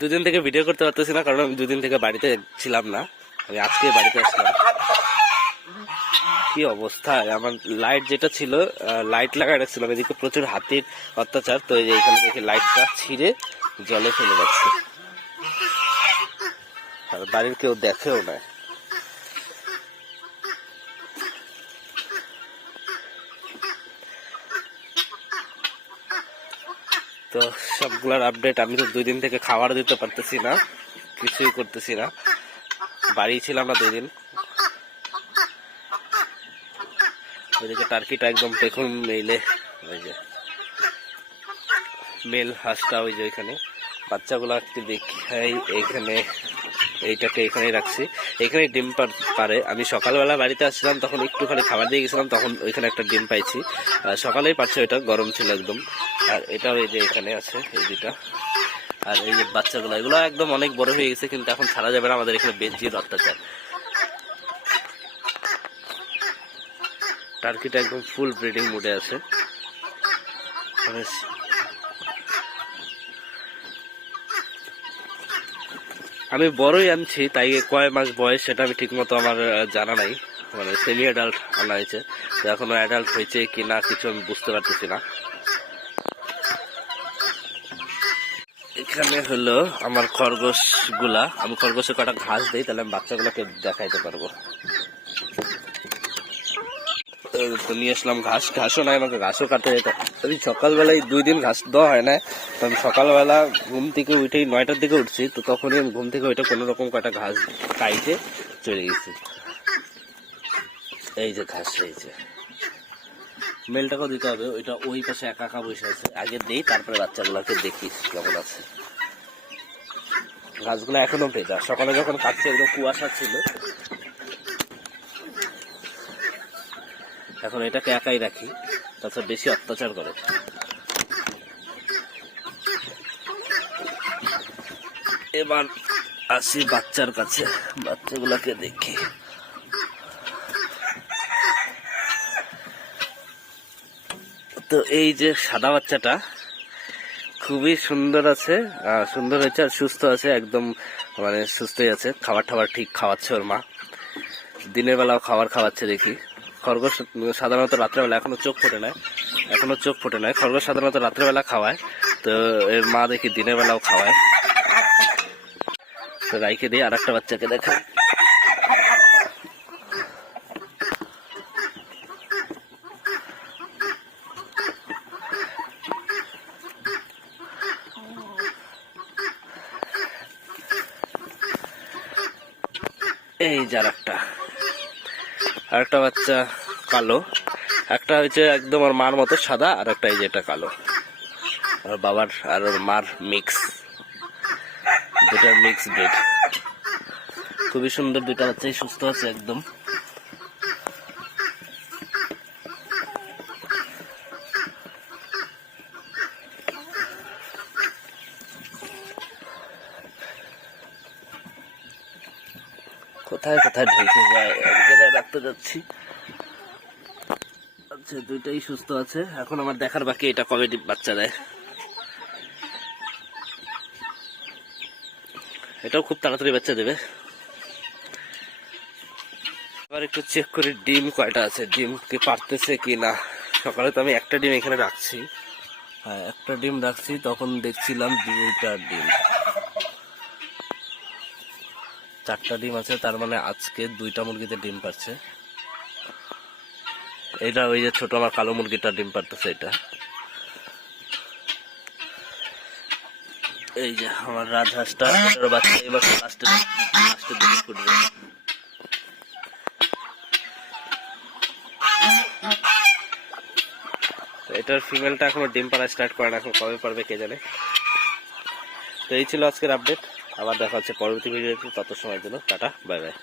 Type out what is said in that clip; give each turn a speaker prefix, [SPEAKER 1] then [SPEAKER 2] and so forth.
[SPEAKER 1] দুদিন থেকে ভিডিও করতে পারতেছি না, কারণ আমি দুদিন থেকে বাড়িতে ছিলাম না। আমি আজকে বাড়িতে আসলাম। কি অবস্থা? আমার লাইট যেটা ছিল লাইট লাগাই রাখছিলাম। এদিকে প্রচুর হাতির অত্যাচার। তো এখানে দেখি লাইটটা ছিঁড়ে জলে ফেলে যাচ্ছে। আর বাড়ির কেউ দেখেও না তো সবগুলার আপডেট আমি তো দুই দিন থেকে খাবার দিতে পারতেছি না, কিছুই করতেছি না। বাড়ি ছিলাম না দুই দিন। ওইদিকে টার্কিটা একদম দেখুন মেইলে, ওই যে মেল হাঁসটা ওই যে ওইখানে। বাচ্চাগুলো একটু দেখাই, এইখানে এইটাকে এখানে রাখছি। এখানে ডিম পার- আমি সকালবেলা বাড়িতে আসছিলাম, তখন একটুখানি খাবার দিয়ে গেছিলাম, তখন ওইখানে একটা ডিম পাইছি। সকালেই পাচ্ছে ওইটা, গরম ছিল একদম। আর এটাও এই যে এখানে আছে, এই দুটা আর এই যে বাচ্চাগুলো, এগুলো একদম অনেক বড় হয়ে গেছে, কিন্তু এখন ছাড়া যাবে না, আমাদের এখানে বেঞ্চির অত্যাচার টার্কিটা একদম ফুল ব্রিডিং মুডে আছে। আমি বড়ই আনছি, তাই কয় মাস বয়স সেটা আমি ঠিক মতো আমার জানা নাই। মানে সেমি অ্যাডাল্ট আনা হয়েছে। তো এখনও অ্যাডাল্ট হয়েছে কি না কিছু আমি বুঝতে পারতেছি না। এখানে হলো আমার খরগোশগুলা আমি খরগোশে কটা ঘাস দিই, তাহলে আমি বাচ্চাগুলোকে দেখাইতে পারব। তো নিয়ে আসলাম, ঘাস, ঘাসও নাই, আমাকে ঘাসও কাটতে যেতে। আমি সকালবেলায় দুই দিন ঘাস দেওয়া হয় না, তো আমি সকালবেলা ঘুম থেকে উঠেই নয়টার দিকে উঠছি, তো তখনই আমি ঘুম থেকে উঠে কোনো রকম কয়টা ঘাস খাইতে চলে গেছি। এই যে ঘাস, এই যে। মেলটাকেও দিতে হবে, ওইটা ওই পাশে একা একা বসে আছে। আগে দেই, তারপরে বাচ্চাগুলোকে দেখি কেমন আছে। ঘাসগুলো এখনও ভেজা। সকালে যখন কাটছে, একদম কুয়াশা ছিল এখন এটাকে একাই রাখি তাছাড়া বেশি অত্যাচার করে। এবার আসি বাচ্চার কাছে, বাচ্চাগুলোকে দেখি। তো এই যে সাদা বাচ্চাটা, খুবই সুন্দর আছে সুন্দর হয়েছে আর সুস্থ আছে, একদম মানে সুস্থই আছে। খাবার টাবার ঠিক খাওয়াচ্ছে ওর মা। দিনের বেলাও খাবার খাওয়াচ্ছে দেখি। খরগোশ সাধারণত রাত্রেবেলা এখনও চোখ ফোটে না এখনও চোখ ফোটে না খরগোশ সাধারণত রাত্রেবেলা খাওয়ায়। তো এর মা দেখি দিনের বেলাও খাওয়ায়। তো রাইকে দিয়ে আর একটা বাচ্চাকে দেখা এই যার একটা। আরেকটা বাচ্চা কালো, একটা হচ্ছে একদম আর মার মতো সাদা, আর একটা এই যে এটা কালো। আর বাবার আর ওর মার মিক্স দুটার মিক্স ব্রিড খুবই সুন্দর দুটা বাচ্চাই সুস্থ আছে একদম। কোথায় কোথায় ঢেকে যায়? এক জায়গায় রাখতে যাচ্ছি। আচ্ছা দুইটাই সুস্থ আছে। এখন আমার দেখার বাকি, এটা কবে বাচ্চা দেয়? এটাও খুব তাড়াতাড়ি বাচ্চা দেবে। আবার একটু চেক করি ডিম কয়টা আছে। ডিম কি পারতেছে কি না? সকালে তো আমি একটা ডিম এখানে রাখছি। হ্যাঁ একটা ডিম রাখছি, তখন দেখছিলাম দুইটা ডিম। চারটা ডিম আছে, তার মানে আজকে দুইটা মুরগিতে ডিম পাচ্ছে এটা ওই যে ছোট আমার কালো মুরগিটা ডিম পারতেছে এটা। এই যে আমার রাজহাঁসটা বাচ্চা, এবার লাস্টে লাস্টের দিকে ফুটবে। এটার ফিমেলটা এখনও ডিম পাড়া স্টার্ট করে না, এখন কবে পারবে কে জানে। তো এই ছিল আজকের আপডেট আবার দেখা হচ্ছে পরবর্তী ভিডিওতে তত সময়ের জন্য টাটা বাই বাই।